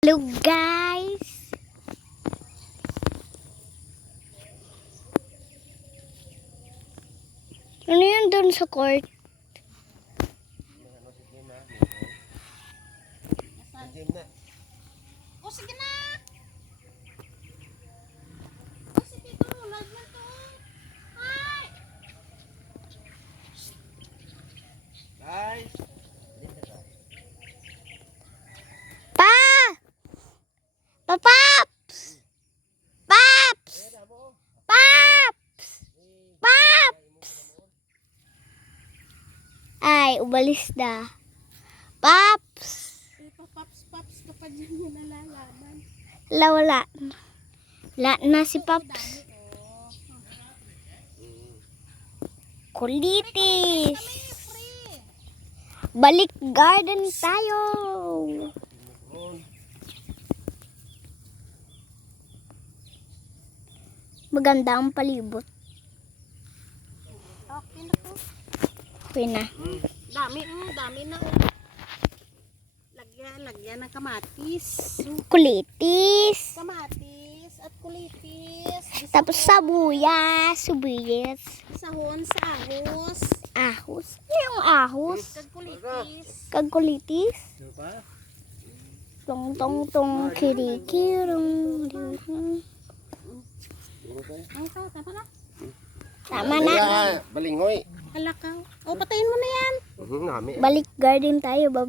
Hello guys! Ano yun dun sa court? O sige na! O sige to, lag na to. Ay! Guys, Pa! Papaps! Paps! Paps! Paps! Ay, umalis na. Paps! Ito, paps ka pa dyan yung nalalaman. Wala. Wala na si Paps. Kulitis. Free! Balik garden tayo. Maganda ang palibot. Okay na to. Okay na. Dami na. Lagyan ng kamatis. Kulitis. Kamatis at kulitis. Tapos sibuyas. Sahon sa ahos. Ahos. Ano yung ahos? Kagkulitis. Kagkulitis. ano pa? Tong kirikirong. Ay, ito, tama na. Tama na. Balingoy. Halakaw. O, patayin mo na yan. Nami. Balik garden tayo.